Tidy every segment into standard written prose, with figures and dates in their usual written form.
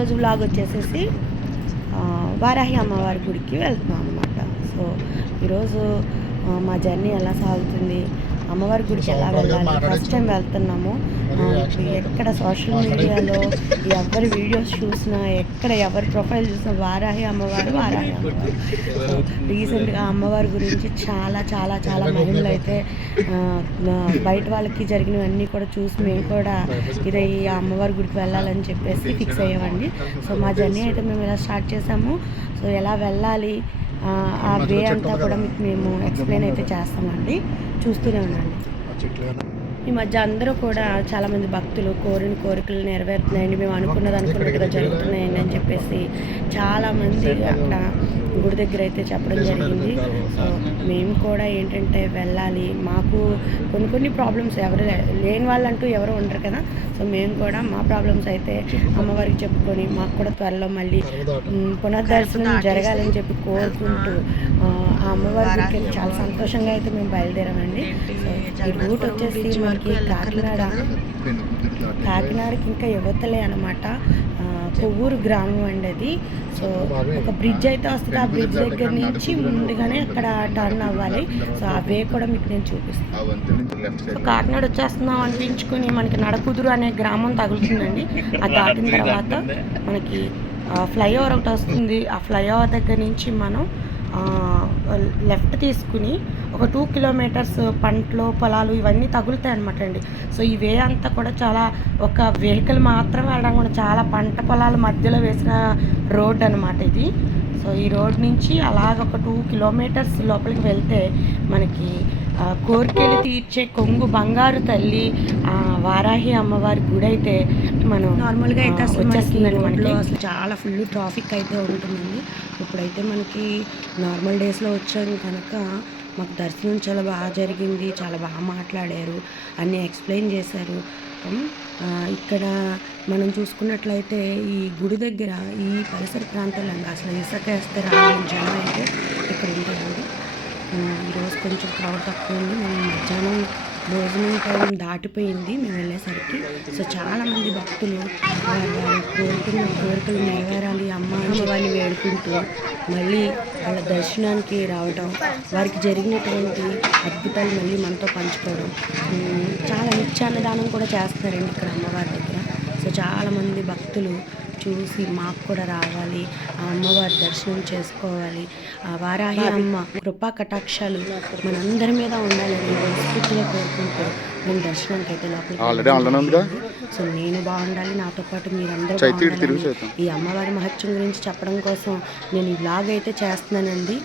ఈరోజు వ్లాగ్ వచ్చేసేసి వారాహి అమ్మవారి గుడికి వెళ్తున్నాం అనమాట. సో ఈరోజు మా జర్నీ ఎలా సాగుతుంది, అమ్మవారి గుడికి ఎలా వెళ్ళాలి, ఫస్ట్ టైం వెళ్తున్నాము. ఎక్కడ సోషల్ మీడియాలో ఎవరి వీడియోస్ చూసినా, ఎక్కడ ఎవరి ప్రొఫైల్ చూసినా వారాహి అమ్మవారు వారాహి అమ్మవారు. సో రీసెంట్గా అమ్మవారి గురించి చాలా చాలా చాలా మహిళలు అయితే బయట వాళ్ళకి జరిగినవన్నీ కూడా చూసి మేము కూడా ఇదే ఈ అమ్మవారి గుడికి వెళ్ళాలని చెప్పేసి ఫిక్స్ అయ్యామండి. సో మా జర్నీ అయితే మేము ఇలా స్టార్ట్ చేసాము. సో ఎలా వెళ్ళాలి ఆ వే అంతా కూడా మీకు మేము ఎక్స్ప్లెయిన్ అయితే చేస్తామండి, చూస్తూనే ఉండండి. ఈ మధ్య అందరూ కూడా చాలామంది భక్తులు కోరిన కోరికలు నెరవేరుతున్నాయండి, మేము అనుకున్నట్టుగా జరుగుతున్నాయండి అని చెప్పేసి చాలామంది అక్కడ గుడి దగ్గర అయితే చెప్పడం జరిగింది. సో మేము కూడా ఏంటంటే వెళ్ళాలి, మాకు కొన్ని ప్రాబ్లమ్స్ ఎవరు లేని వాళ్ళంటూ ఎవరు ఉండరు కదా. సో మేము కూడా మా ప్రాబ్లమ్స్ అయితే అమ్మవారికి చెప్పుకొని మాకు కూడా త్వరలో మళ్ళీ పునర్దర్శనం జరగాలని చెప్పి కోరుకుంటూ ఆ అమ్మవారి గుడికి చాలా సంతోషంగా అయితే మేము బయలుదేరామండి. సో ఈ రూట్ వచ్చేసి మనకి కాకినాడకి ఇంకా యువతలే అనమాట, కొవ్వూరు గ్రామం అండి అది. సో ఒక బ్రిడ్జ్ అయితే వస్తుంది, ఆ బ్రిడ్జ్ దగ్గర నుంచి ముందుగానే అక్కడ టర్న్ అవ్వాలి. సో ఆ వే కూడా మీకు నేను చూపిస్తాను. సో కాకినాడ వచ్చేస్తున్నాం అనిపించుకొని మనకి నడకుదురు అనే గ్రామం తగులుతుందండి. అది దాటిన తర్వాత మనకి ఫ్లైఓవర్ ఒకటి వస్తుంది. ఆ ఫ్లైఓవర్ దగ్గర నుంచి మనం లెఫ్ట్ తీసుకుని ఒక 2 కిలోమీటర్స్ పంటలు పొలాలు ఇవన్నీ తగులుతాయి అనమాట అండి. సో ఈ వే అంతా కూడా చాలా ఒక వెహికల్ మాత్రం వెళ్ళడం కూడా చాలా పంట పొలాల మధ్యలో వేసిన రోడ్ అనమాట ఇది. సో ఈ రోడ్ నుంచి అలాగ ఒక 2 కిలోమీటర్స్ లోపలికి వెళ్తే మనకి కోరికలు తీర్చే కొంగు బంగారు తల్లి వారాహి అమ్మవారి గుడి అయితే మనం నార్మల్గా అయితే అసలు వచ్చేస్తుందండి. మనకి అసలు చాలా ఫుల్ ట్రాఫిక్ అయితే ఉంటుందండి. ఇప్పుడైతే మనకి నార్మల్ డేస్లో వచ్చాం కనుక మాకు దర్శనం చాలా బాగా జరిగింది, చాలా బాగా మాట్లాడారు, అన్నీ ఎక్స్ప్లెయిన్ చేశారు. ఇక్కడ మనం చూసుకున్నట్లయితే ఈ గుడి దగ్గర ఈ పరిసర ప్రాంతాల్లో అసలు ఇసుక వేస్తే రాని జనం అయితే ఇక్కడ ఉంటారండి. ఈరోజు కొంచెం క్రౌడ్ తక్కువ ఉంది. మేము మధ్యాహ్నం భోజనం టైం దాటిపోయింది మేము వెళ్ళేసరికి. సో చాలామంది భక్తులు కోరుకున్న కోరికలు నెరవేరాలి అమ్మవారిని వేడుకుంటూ మళ్ళీ వాళ్ళ దర్శనానికి రావడం, వారికి జరిగినటువంటి అద్భుతాలు మళ్ళీ మనతో పంచుకోవడం, చాలా నిత్యాన్నదానం కూడా చేస్తారండి ఇక్కడ అమ్మవారి దగ్గర. సో చాలామంది భక్తులు చూసి మాకు కూడా రావాలి, ఆ అమ్మవారి దర్శనం చేసుకోవాలి, ఆ వారాహి అమ్మ కృపా కటాక్షాలు మనందరి మీద ఉండాలని మనస్ఫూర్తిగా కోరుకుంటూ నేను దర్శనానికి అయితే లోపలికి. సో నేను బాగుండాలి, నాతో పాటు మీరందరూ బాగుండాలి. ఈ అమ్మవారి మహత్యం గురించి చెప్పడం కోసం నేను ఈ వ్లాగ్ అయితే చేస్తున్నానండి.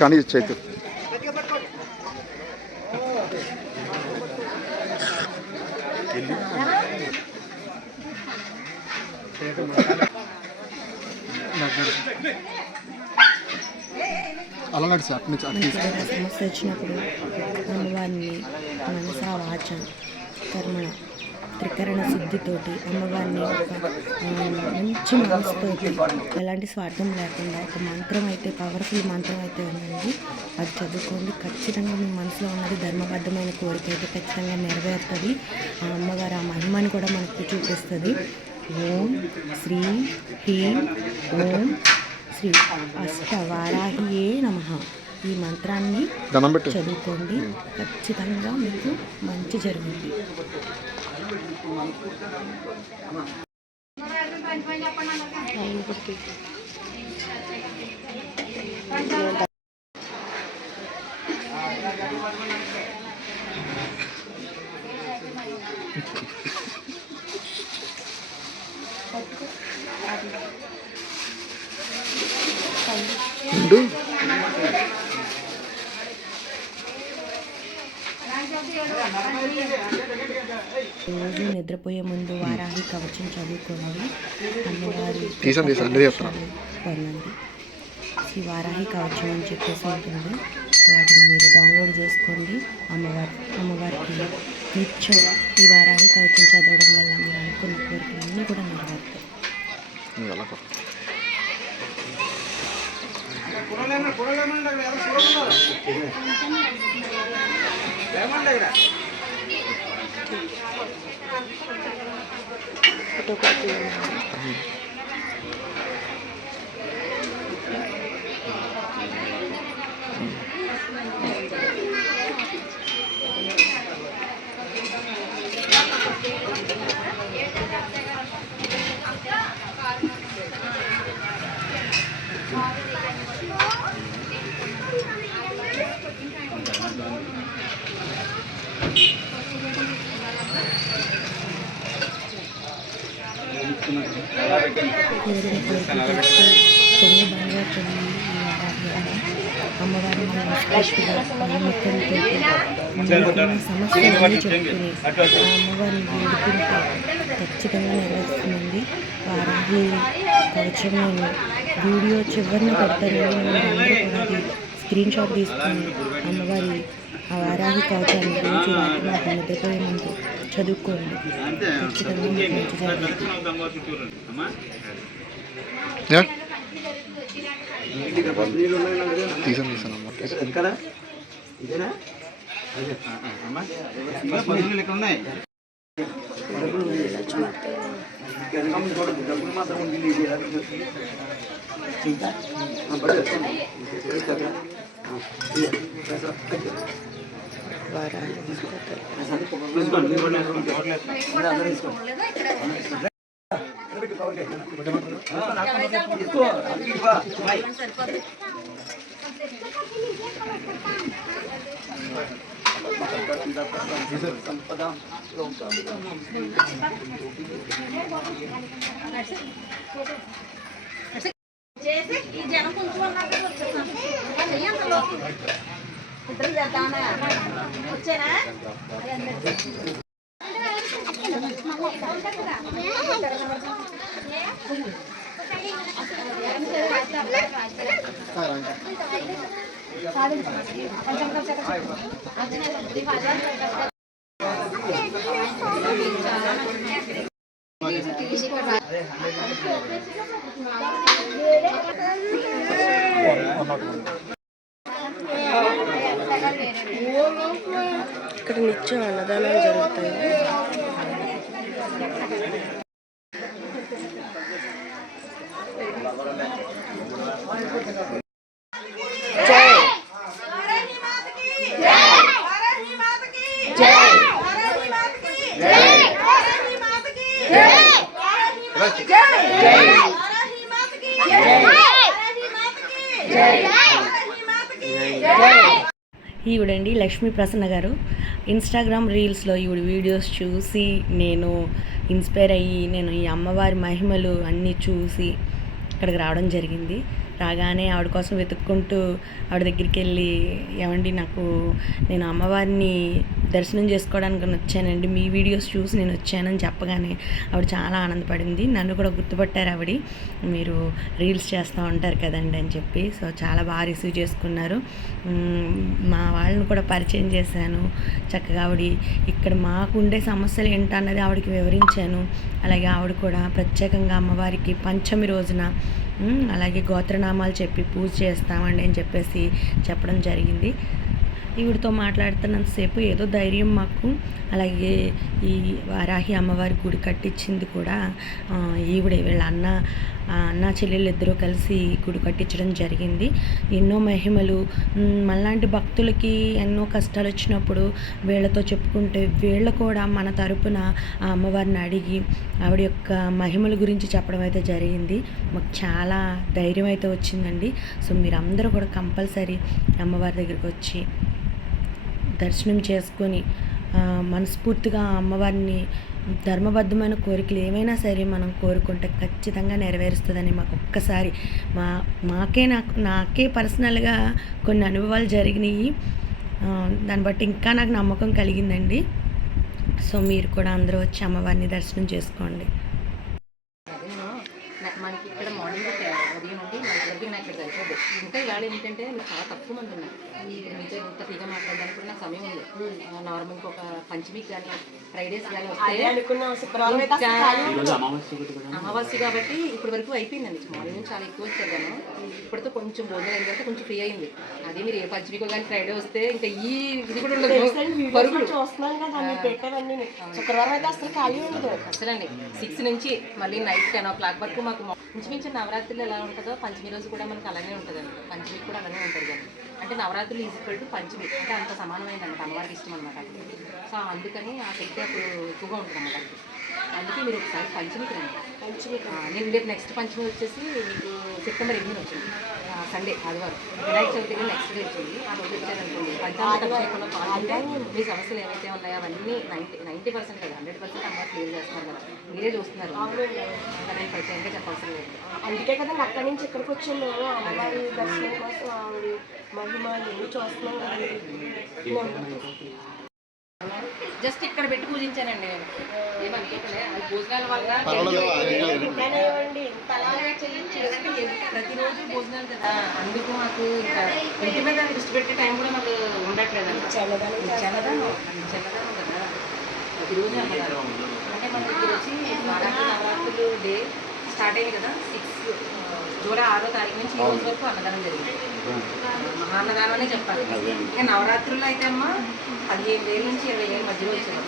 కానీ చైతు అలాంటి సమస్య వచ్చినప్పుడు అమ్మవారిని మనసా వాచ కర్మణ త్రికరణ శుద్ధితోటి అమ్మవారిని ఒక మంచి మనసుతోటి ఎలాంటి స్వార్థం లేకుండా ఒక మంత్రం అయితే పవర్ఫుల్ మంత్రం అయితే ఉందండి, అది చదువుకోండి. ఖచ్చితంగా మీ మనసులో ఉన్నది ధర్మబద్ధమైన కోరిక అయితే ఖచ్చితంగా నెరవేరుతుంది. ఆ అమ్మవారు ఆ మహిమని కూడా మనకి చూపిస్తుంది. ఓం శ్రీ హ్రీం ఓం శ్రీ అష్టవారాహియే నమః. ఈ మంత్రాన్ని చదువుకోండి, ఖచ్చితంగా మీకు మంచి జరుగుతుంది. రోజు నిద్రపోయే ముందు వారాహి కవచం చదువుకోండి, అమ్మవారి పొందండి. శ్రీ వారాహి కవచం అని చెప్పేసి ఉంటుంది. సో అది మీరు డౌన్లోడ్ చేసుకోండి, అమ్మవారికి నిత్యం ఈ వారాహి కవచం చదవడం వల్ల మీరు అనుకున్న కోరికలన్నీ కూడా నెరవేరుతాయి. అమ్మవారిని మనస్ఫూర్తిగా నమ్మకంతో సమస్యలన్నీ చెప్పుకుని అమ్మవారిని వేడుకుంటే ఖచ్చితంగా నెరవేరుస్తుందండి. వారాహి కవచం నేను వీడియో చివరిని పెడతానండి. మీరందరూ కూడా అది స్క్రీన్ షాట్ తీసుకుని అమ్మవారి ఆ వారాహి కవచాన్ని రోజు రాత్రి నాకు నిద్రపోయే ముందు చదువుకోండి. ఖచ్చితంగా మీకు మంచి జరుగుతుంది. ఇక్కడ నిత్యం అన్నదానాలు జరుగుతాయి. ఈవిడండి లక్ష్మీ ప్రసన్న గారు. ఇన్స్టాగ్రామ్ రీల్స్లో ఈవిడ వీడియోస్ చూసి నేను ఇన్స్పైర్ అయ్యి నేను ఈ అమ్మవారి మహిమలు అన్నీ చూసి ఇక్కడికి రావడం జరిగింది. రాగానే ఆవిడ కోసం వెతుక్కుంటూ ఆవిడ దగ్గరికి వెళ్ళి, ఏమండి నాకు నేను అమ్మవారిని దర్శనం చేసుకోవడానికి వచ్చానండి, మీ వీడియోస్ చూసి నేను వచ్చానని చెప్పగానే ఆవిడ చాలా ఆనందపడింది. నన్ను కూడా గుర్తుపట్టారు ఆవిడ, మీరు రీల్స్ చేస్తూ ఉంటారు కదండి అని చెప్పి. సో చాలా బాగా రిసీవ్ చేసుకున్నారు. మా వాళ్ళని కూడా పరిచయం చేశాను. చక్కగా ఆవిడ ఇక్కడ మాకు ఉండే సమస్యలు ఏంటన్నది ఆవిడకి వివరించాను. అలాగే ఆవిడ కూడా ప్రత్యేకంగా అమ్మవారికి పంచమి రోజున అలాగే గోత్రనామాలు చెప్పి పూజ చేస్తామండి అని చెప్పేసి చెప్పడం జరిగింది. ఈవిడతో మాట్లాడుతున్నంతసేపు ఏదో ధైర్యం మాకు. అలాగే ఈ వారాహి అమ్మవారి గుడి కట్టించింది కూడా ఈవిడే. వీళ్ళ అన్న చెల్లెళ్ళు ఇద్దరూ కలిసి గుడి కట్టించడం జరిగింది. ఎన్నో మహిమలు, మనలాంటి భక్తులకి ఎన్నో కష్టాలు వచ్చినప్పుడు వీళ్ళతో చెప్పుకుంటే వీళ్ళు కూడా మన తరపున ఆ అమ్మవారిని అడిగి ఆవిడ యొక్క మహిమల గురించి చెప్పడం అయితే జరిగింది. మాకు చాలా ధైర్యం అయితే వచ్చిందండి. సో మీరందరూ కూడా కంపల్సరీ అమ్మవారి దగ్గరికి వచ్చి దర్శనం చేసుకొని మనస్ఫూర్తిగా అమ్మవారిని ధర్మబద్ధమైన కోరికలు ఏమైనా సరే మనం కోరుకుంటే ఖచ్చితంగా నెరవేరుస్తుందని మాకు ఒక్కసారి నాకే పర్సనల్గా కొన్ని అనుభవాలు జరిగినాయి. దాన్ని బట్టి ఇంకా నాకు నమ్మకం కలిగిందండి. సో మీరు కూడా అందరూ వచ్చి అమ్మవారిని దర్శనం చేసుకోండి. మనకి ఇక్కడ మార్నింగ్ ఉదయం నుండి మన దగ్గర నాకు ఇక్కడ సరిపోదు. ఇంకా ఇవాళ ఏంటంటే మీరు చాలా తక్కువ మంది ఉన్నారు. మీతో ఇంత ఫ్రీగా మాట్లాడడానికి కూడా నాకు సమయం ఉంది. నార్మల్గా ఒక పంచమికి కానీ ఫ్రైడేస్ కానీ వస్తే అమావాస్య కాబట్టి ఇప్పటి వరకు అయిపోయిందండి. మార్నింగ్ నుంచి చాలా ఎక్కువ వచ్చారు కానీ ఇప్పటితో కొంచెం భోజనం అయిన తర్వాత కొంచెం ఫ్రీ అయింది. అదే మీరు ఏ పంచమికో కానీ ఫ్రైడే వస్తే ఇంకా ఈ ఇది కూడా ఉండదు. పరుగులు శుక్రవారం అయితే అసలు ఖాళీ ఉండదు అసలండి. 6 నుంచి మళ్ళీ నైట్ 10 o'clock వరకు మాకు ఇంచుమించు నవరాత్రులు ఎలా ఉంటుందో పంచమి రోజు కూడా మనకు అలానే ఉంటుందండి. పంచమి కూడా అలానే ఉంటుంది కానీ అంటే నవరాత్రులు ఈక్వల్ టు పంచమి అంటే అంత సమానమైంది అన్నమాట. అమ్మవారికి ఇష్టం అనమాట. సో అందుకని ఆ శక్తి అప్పుడు ఎక్కువగా ఉంటుంది అన్నమాట. అందుకే మీరు ఒకసారి పంచమికి రండి. నేను రేపు నెక్స్ట్ పంచమి వచ్చేసి మీకు September 8 వచ్చింది సండే ఆదివారం. వినాయక చవితి నెక్స్ట్ డే వచ్చింది. ఆ రోజు వచ్చారనుకోండి పంచాంగ అభిషేకంలో పాల్గొంటే మీ సమస్యలు ఏవైతే ఉన్నాయో అవన్నీ 90% కదా 100% అమ్మ క్లియర్ చేస్తున్నారు కదా. మీరే చూస్తున్నారు. ఇంకా నేను ప్రత్యేకంగా చెప్పాల్సిన లేదు. అందుకే కదా అక్కడి నుంచి ఇక్కడికి వచ్చాను. అమ్మవారి దర్శనం కోసం ఆవిడ మహిమ ఎన్ని చూస్తున్నాం. జస్ట్ ఇక్కడ పెట్టి పూజించానండి నేను. ఏమనుకోలే అది భోజనాల వల్ల ప్రతిరోజు భోజనాలు కదా. అందుకు మాకు ఇంకా ఇంటి మీద దృష్టి పెట్టే టైం కూడా మాకు ఉండట్లేదండి. చల్లదానం కదా ప్రతిరోజు అన్నదానం. అంటే మన దగ్గర వచ్చి నవరాత్రులు డే స్టార్ట్ అయ్యింది కదా. 6 జూలై 6వ తారీఖు నుంచి ఈ రోజు వరకు అన్నదానం జరిగింది. మహాన్నదానం అనే చెప్పాలి. ఇంకా నవరాత్రుల్లో అయితే అమ్మ 15,000 నుంచి 20,000 మధ్యలో వచ్చారు.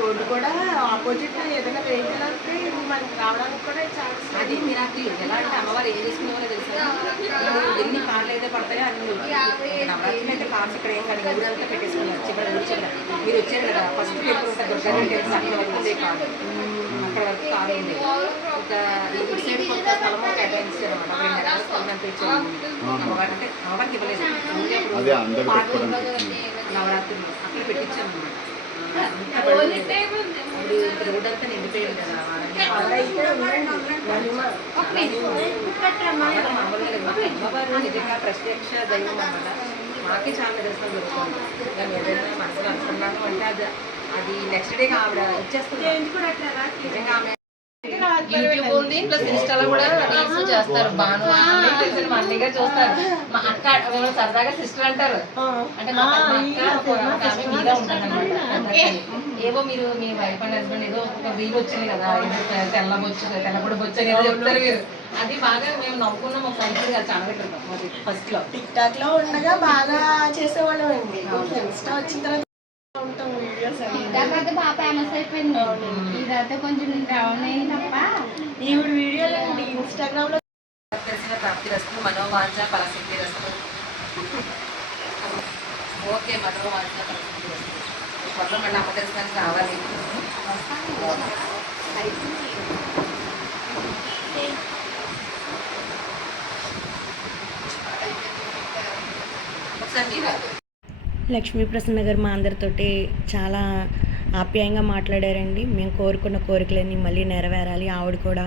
రోడ్డు కూడా ఆపోజిట్ ఏదైనా వెహికల్ వస్తే మనకి రావడానికి కూడా అది మిరాకిల్. ఎలా అంటే అమ్మవారు ఏం చేసుకునేవారో తెలుసా. ఎన్ని కార్లు అయితే పడతాయో అన్ని నవరాత్రులు అయితే కార్స్ ఇక్కడ ఏం కానీ ఊరంతా పెట్టేసుకున్నారు. చివరి మీరు వచ్చారు కదా ఫస్ట్ టెంపుల్ ఉంటుంది దుర్గాదేవి టెంపుల్ అక్కడ వరకు ఉండే కాదు. అక్కడ వరకు కారు ఉంది. ఒక ఇటు సైడ్ కొంత స్థలం కేటాయించారు అనమాట. 2 ఎకరాల స్థలం ఎంత ఇచ్చారు అమ్మవారు. అంటే అమ్మవారికి ఇవ్వలేదు. నవరాత్రులు అక్కడ పెట్టించాము అనమాట. రోడ్ అంతా నిండిపోయింది కదా. అమ్మవారు నిజంగా ప్రత్యక్ష దైవం అన్నమాట. మాకే చాలా నిదర్శనం దొరుకుతుంది. మేము ఏదైనా మనసులో అనుకున్నాను అంటే అది నెక్స్ట్ డే ఆవిడ ఇచ్చేస్తుంది. నిజంగా ఆమె యూట్యూబ్ ఉంది ప్లస్ ఇన్స్టాలో కూడా రీల్స్ చేస్తారు. బాను తెలిసిన మా అన్నయ్య గారు చూస్తారు. మా అక్క సరదాగా సిస్టర్ అంటారు. అంటే మా అక్క మీద ఉంటుంది అనమాట. ఏవో మీరు మీ వైఫ్ అండ్ హస్బెండ్ ఏదో ఒక రీల్ వచ్చింది కదా తెల్లబొచ్చు తెల్లపొడి బొచ్చు అని ఏదో చెప్తారు మీరు. అది బాగా మేము నవ్వుకున్నాం. ఒక సంవత్సరం కాదు చాలా పెట్టాం ఫస్ట్ లో. టిక్ టాక్ లో ఉండగా బాగా చేసేవాళ్ళం అండి. ఇన్స్టా వచ్చిన తర్వాత బాగా ఫేమస్ అయిపోయింది. ఇదైతే కొంచెం డౌన్ అయింది తప్ప ఈవిడ వీడియోలు అండి ఇన్స్టాగ్రామ్ లో తెలిసిన ప్రాప్తి రస్తు మనోవాంఛ పరసిద్ధి రస్తు. ఓకే మనోవాంఛ పరసిద్ధి రస్తు. త్వరలో మళ్ళీ అమ్మ దర్శనానికి రావాలి. ఒకసారి మీరు లక్ష్మీ ప్రసన్న గారు మా అందరితోటి చాలా ఆప్యాయంగా మాట్లాడారండి. మేము కోరుకున్న కోరికలన్నీ మళ్ళీ నెరవేరాలి. ఆవిడ కూడా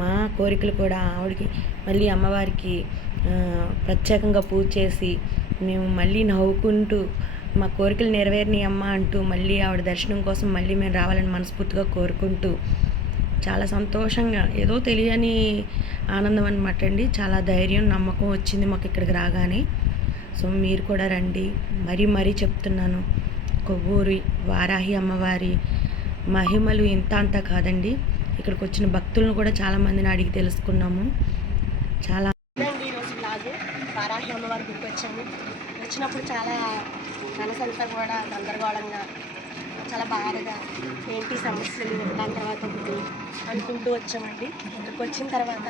మా కోరికలు కూడా ఆవిడకి మళ్ళీ అమ్మవారికి ప్రత్యేకంగా పూజ చేసి మేము మళ్ళీ నవ్వుకుంటూ మా కోరికలు నెరవేరినాయి అమ్మ అంటూ మళ్ళీ ఆవిడ దర్శనం కోసం మళ్ళీ మేము రావాలని మనస్ఫూర్తిగా కోరుకుంటూ చాలా సంతోషంగా ఏదో తెలియని ఆనందం అనమాట అండి. చాలా ధైర్యం నమ్మకం వచ్చింది మాకు ఇక్కడికి రాగానే. సో మీరు కూడా రండి. మరీ చెప్తున్నాను, కొవ్వూరి వారాహి అమ్మవారి మహిమలు ఇంత అంతా కాదండి. ఇక్కడికి వచ్చిన భక్తులను కూడా చాలామందిని అడిగి తెలుసుకున్నాము. చాలా ఈరోజు లాగే వారాహి అమ్మవారి గుడికి వచ్చాము. వచ్చినప్పుడు చాలా మనసంతా కూడా గందరగోళంగా చాలా బాధగా ఏంటి సమస్యలు దాని తర్వాత ఒకటి అనుకుంటూ వచ్చామండి. ఇక్కడికి వచ్చిన తర్వాత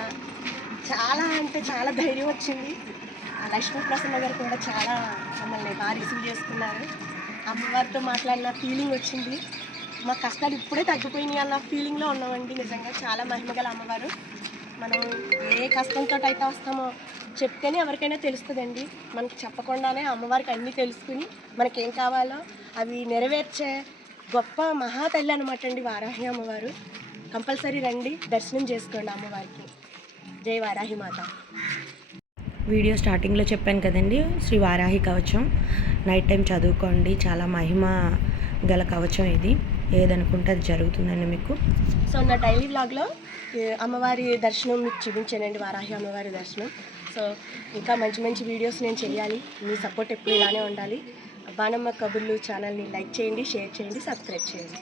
చాలా అంటే చాలా ధైర్యం వచ్చింది. లక్ష్మీ ప్రసన్న గారు కూడా చాలా మమ్మల్ని బాగా రిసీవ్ చేసుకున్నారు. అమ్మవారితో మాట్లాడిన ఫీలింగ్ వచ్చింది. మా కష్టాలు ఇప్పుడే తగ్గిపోయినాయి అన్న ఫీలింగ్లో ఉన్నామండి. నిజంగా చాలా మహిమగల అమ్మవారు. మనం ఏ కష్టంతో అయితే వస్తామో చెప్తేనే ఎవరికైనా తెలుస్తుందండి. మనకి చెప్పకుండానే అమ్మవారికి అన్నీ తెలుసుకుని మనకేం కావాలో అవి నెరవేర్చే గొప్ప మహాతల్లి అనమాట అండి వారాహి అమ్మవారు. కంపల్సరీ రండి, దర్శనం చేసుకోండి అమ్మవారికి. జై వారాహి మాత. వీడియో స్టార్టింగ్లో చెప్పాను కదండి, శ్రీ వారాహి కవచం నైట్ టైం చదువుకోండి. చాలా మహిమ గల కవచం ఇది. ఏదనుకుంటే అది జరుగుతుందండి మీకు. సో నా డైలీ వ్లాగ్లో అమ్మవారి దర్శనం మీకు చూపించానండి, వారాహి అమ్మవారి దర్శనం. సో ఇంకా మంచి మంచి వీడియోస్ నేను చేయాలి, మీ సపోర్ట్ ఎప్పుడు ఇలానే ఉండాలి. బాణమ్మ కబుర్లు ఛానల్ని లైక్ చేయండి, షేర్ చేయండి, సబ్స్క్రైబ్ చేయండి.